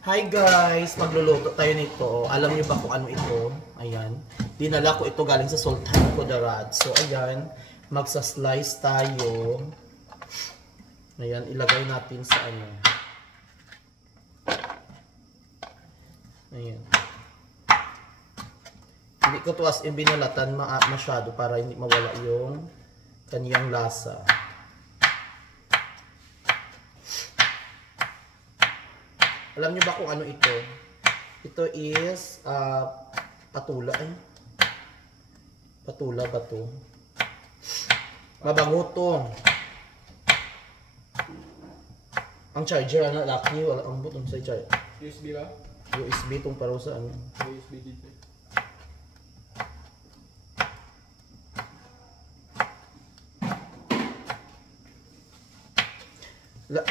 Hi guys! Magluluto tayo nito. Alam niyo ba kung ano ito? Ayan. Dinala ko ito galing sa Sultan Kudarat. So ayan, magsa-slice tayo. Ayan, ilagay natin sa ano. Ayan. Hindi ko to as in binalatan masyado para hindi mawala yung kaniyang lasa. Alam niyo ba kung ano ito? Ito is patula. Patula ba to? Mabango to. Ang charger, ano, laki, wala ang button sa charger. USB ba? USB itong paro sa ano. USB dito.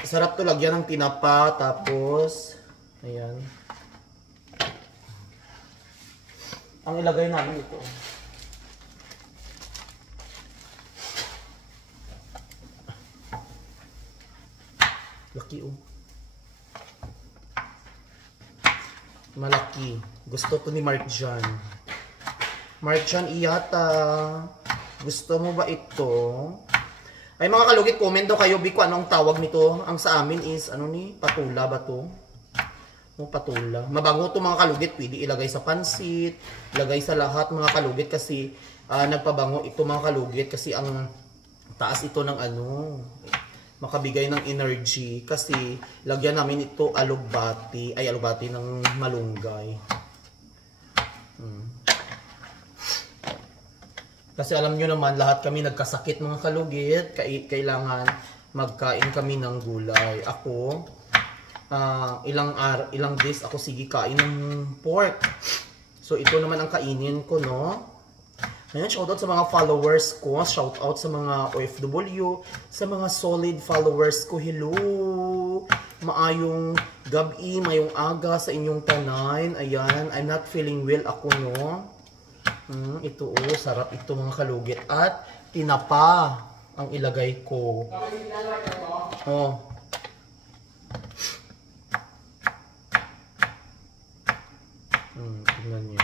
Sarap to lagyan ng tinapa, tapos ayan. Ang ilagay namin ito. Laki oh. Malaki. Gusto to ni Mark John. Mark John iyata. Gusto mo ba ito? Ay mga kalugit, comment daw kayo, Biko, anong tawag nito? Ang sa amin is, ano ni? Patula ba to? O, patula. Mabango to mga kalugit, pwede ilagay sa pansit, ilagay sa lahat mga kalugit kasi nagpabango ito mga kalugit kasi ang taas ito ng ano, makabigay ng energy kasi lagyan namin ito alugbati, ay alugbati ng malunggay. Kasi alam nyo naman, lahat kami nagkasakit mga kalugit. Kailangan magkain kami ng gulay. Ako, ilang days ako sige kain ng pork. So, ito naman ang kainin ko, no? Ayan, shoutout sa mga followers ko. Shoutout sa mga OFW. Sa mga solid followers ko. Hello! Maayong gabi, mayong aga sa inyong tanan. Ayan, I'm not feeling well ako, no? Ito oh, sarap ito mga kalugit. At tinapa ang ilagay ko. Oh. Tingnan niyo.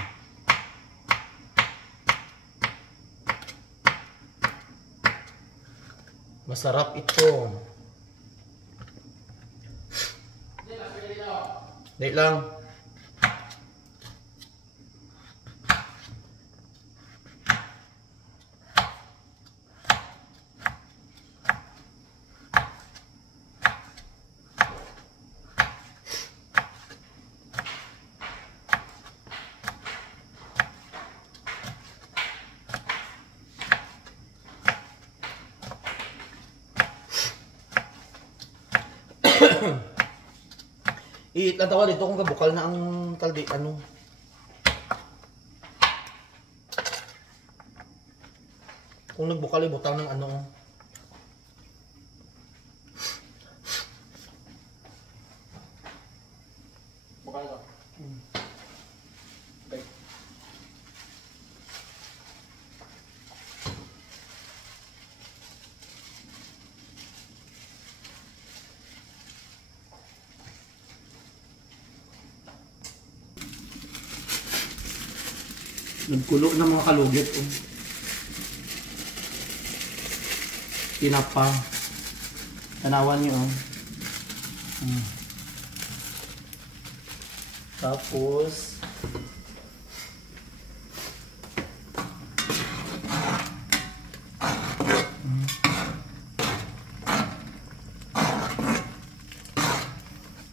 Masarap ito. Dahil lang. Itantawa dito kung kabukal na ang kaldi, ano. Kung nagbukal, ibutang ng ano. Bukal ka. Okay. Nagkulo ng mga kalugit. Oh. Tinapa. Tanawan niyo. Oh. Tapos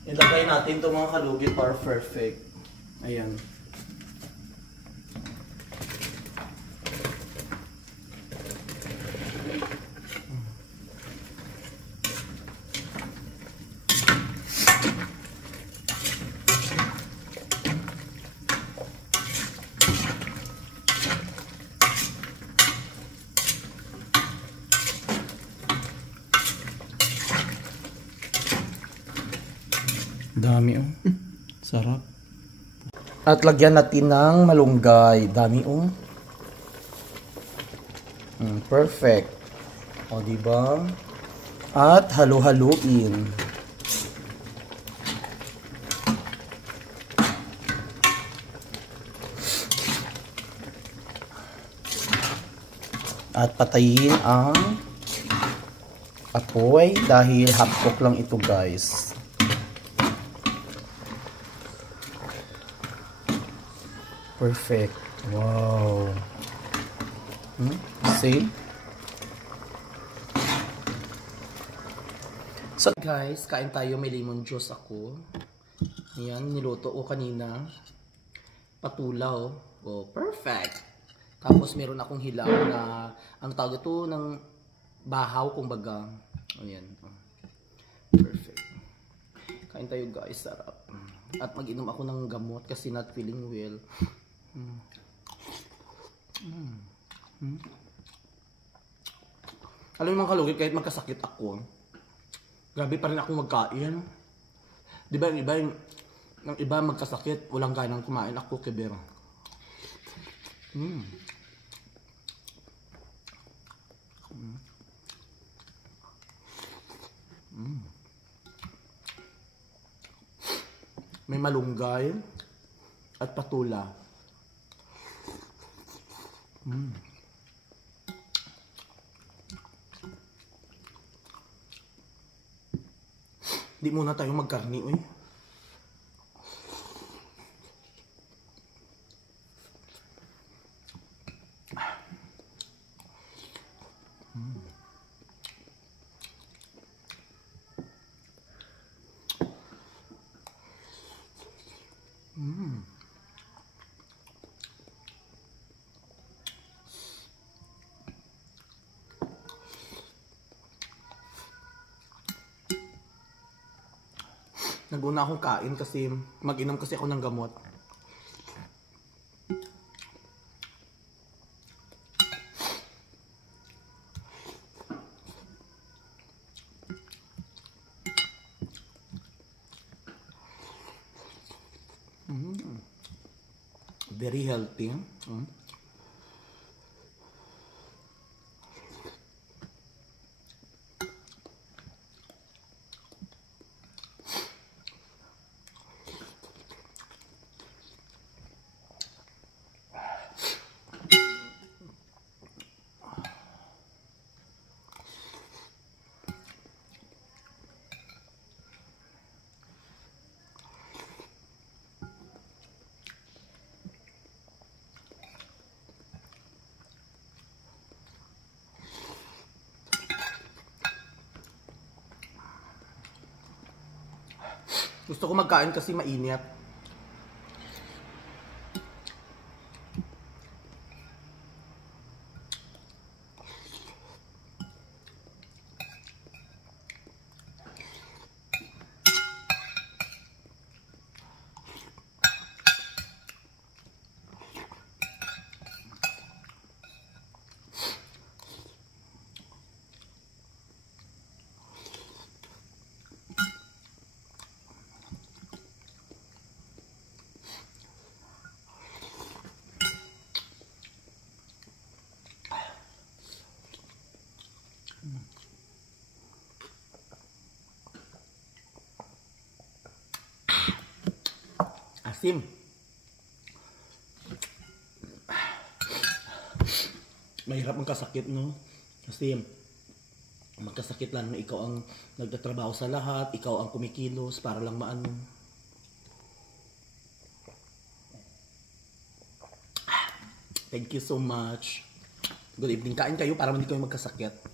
ilagay natin itong mga kalugit para perfect. Ayan. Dami oh. Sarap. At lagyan natin ng malunggay. Dami oh. Perfect. O diba? At halo-haluin. At patayin ang apoy dahil half cook lang ito guys. Perfect. Wow. See? So guys, kain tayo. May lemon juice ako. Ayan, niluto ko kanina. Patulaw. Oh, perfect. Tapos meron akong hilaw na, ang tawag ito ng bahaw, kumbaga. Ayan. Perfect. Kain tayo guys, sarap. At mag-inom ako ng gamot kasi not feeling well. Alam mo mga kalugit, kahit magkasakit ako, grabe pa rin akong magkain. Di ba yung iba magkasakit, walang ganang kumain, ako kibera. May malunggay at patula. Di muna tayo magkarni, uy. Naguna akong kain kasi mag-inom kasi ako ng gamot. Very healthy. Gusto ko magkain kasi mainit. Asim. Mahirap magkasakit, no? Kasi magkasakit lang na ikaw ang nagtatrabaho sa lahat, ikaw ang kumikilos para lang maano. Thank you so much. Good evening. Kain kayo para hindi kayo magkasakit.